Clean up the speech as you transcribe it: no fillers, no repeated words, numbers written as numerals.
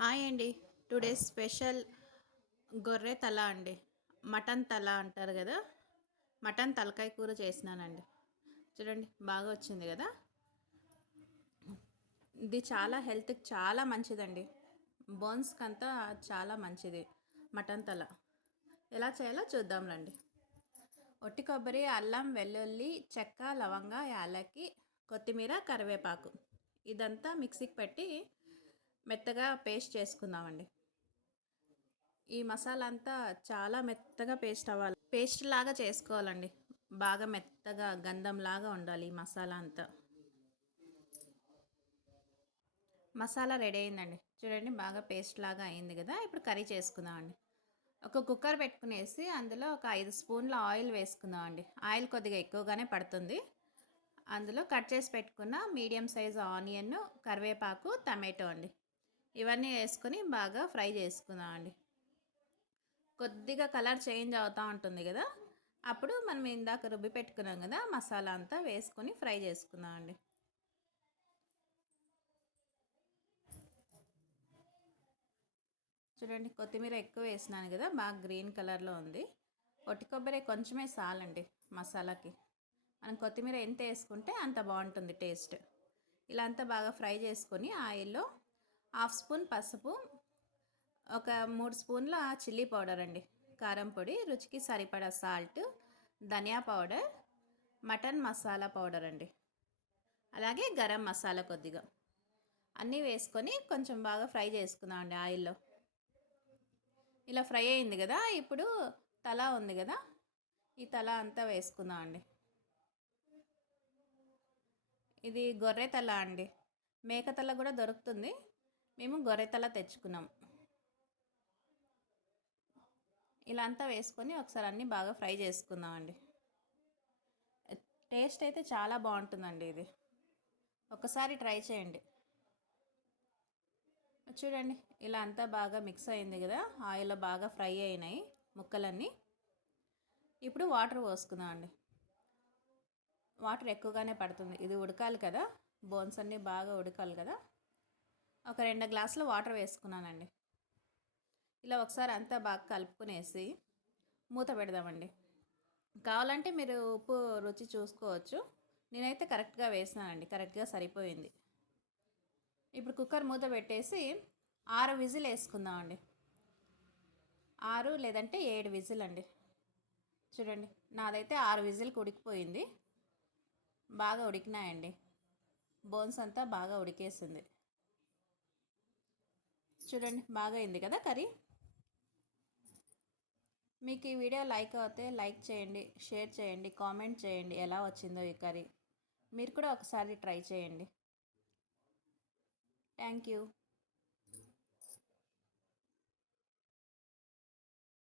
Hi అండి. Today special గొర్రె తల అండి. మటన్ తల అంటారు కదా, మటన్ తలకాయ కూర చేసినానండి. చూడండి బాగా వచ్చింది కదా. ఇది చాలా హెల్త్కి చాలా మంచిదండి. బోన్స్కి అంతా చాలా మంచిది మటన్ తల. ఎలా చేయాలో చూద్దాం రండి. ఒట్టి కొబ్బరి, అల్లం, వెల్లుల్లి, చెక్క, లవంగ, యాలకి, కొత్తిమీర, కరివేపాకు ఇదంతా మిక్సీకి పెట్టి మెత్తగా పేస్ట్ చేసుకుందామండి. ఈ మసాలా అంతా చాలా మెత్తగా పేస్ట్ అవ్వాలి, పేస్ట్ లాగా చేసుకోవాలండి. బాగా మెత్తగా గంధం లాగా ఉండాలి ఈ మసాలా అంతా. మసాలా రెడీ అయిందండి. చూడండి బాగా పేస్ట్ లాగా అయింది కదా. ఇప్పుడు కర్రీ చేసుకుందామండి. ఒక కుక్కర్ పెట్టుకునేసి అందులో ఒక 5 స్పూన్ల ఆయిల్ వేసుకుందామండి. ఆయిల్ కొద్దిగా ఎక్కువగానే పడుతుంది. అందులో కట్ చేసి పెట్టుకున్న మీడియం సైజ్ ఆనియన్, కరివేపాకు, టమాటో అండి, ఇవన్నీ వేసుకొని బాగా ఫ్రై చేసుకుందామండి. కొద్దిగా కలర్ చేంజ్ అవుతూ ఉంటుంది కదా, అప్పుడు మనం ఇందాక రుబ్బి పెట్టుకున్నాం కదా మసాలా అంతా వేసుకొని ఫ్రై చేసుకుందామండి. చూడండి కొత్తిమీర ఎక్కువ వేసినాను కదా, బాగా గ్రీన్ కలర్లో ఉంది. ఒట్టి కొబ్బరి కొంచెమే చాలండి మసాలాకి. మనం కొత్తిమీర ఎంత వేసుకుంటే అంత బాగుంటుంది టేస్ట్. ఇలా అంతా బాగా ఫ్రై చేసుకొని ఆయిల్లో 1/2 స్పూన్ పసుపు, ఒక 3 స్పూన్ల చిల్లీ పౌడర్ అండి, కారం పొడి, రుచికి సరిపడా సాల్ట్, ధనియా పౌడర్, మటన్ మసాలా పౌడర్ అండి, అలాగే గరం మసాలా కొద్దిగా అన్నీ వేసుకొని కొంచెం బాగా ఫ్రై చేసుకుందాం అండి ఆయిల్లో. ఇలా ఫ్రై అయింది కదా, ఇప్పుడు తల ఉంది కదా, ఈ తల అంతా వేసుకుందాం అండి. ఇది గొర్రె తల అండి. మేక తల కూడా దొరుకుతుంది, మేము గొర్రె తల తెచ్చుకున్నాం. ఇలా అంతా వేసుకొని ఒకసారి అన్నీ బాగా ఫ్రై చేసుకుందాం అండి. టేస్ట్ అయితే చాలా బాగుంటుందండి ఇది, ఒకసారి ట్రై చేయండి. చూడండి ఇలా అంతా బాగా మిక్స్ అయింది కదా, ఆయిల్లో బాగా ఫ్రై అయినాయి ముక్కలన్నీ. ఇప్పుడు వాటర్ పోసుకుందాం అండి. వాటర్ ఎక్కువగానే పడుతుంది, ఇది ఉడకాలి కదా, బోన్స్ అన్నీ బాగా ఉడకాలి కదా. ఒక 2 గ్లాసుల వాటర్ వేసుకున్నానండి. ఇలా ఒకసారి అంతా బాగా కలుపుకునేసి మూత పెడదామండి. కావాలంటే మీరు ఉప్పు రుచి చూసుకోవచ్చు, నేనైతే కరెక్ట్గా వేసినానండి, కరెక్ట్గా సరిపోయింది. ఇప్పుడు కుక్కర్ మూత పెట్టేసి 6 విజిల్ వేసుకుందామండి. 6 లేదంటే 7 విజిల్ అండి. చూడండి నాదైతే 6 విజిల్కి ఉడికిపోయింది, బాగా ఉడికినాయండి. బోన్స్ అంతా బాగా ఉడికేసింది. చూడండి బాగా అయింది కదా కర్రీ. మీకు ఈ వీడియో లైక్ అవుతే లైక్ చేయండి, షేర్ చేయండి, కామెంట్ చేయండి ఎలా వచ్చిందో ఈ కర్రీ. మీరు కూడా ఒకసారి ట్రై చేయండి. Thank you.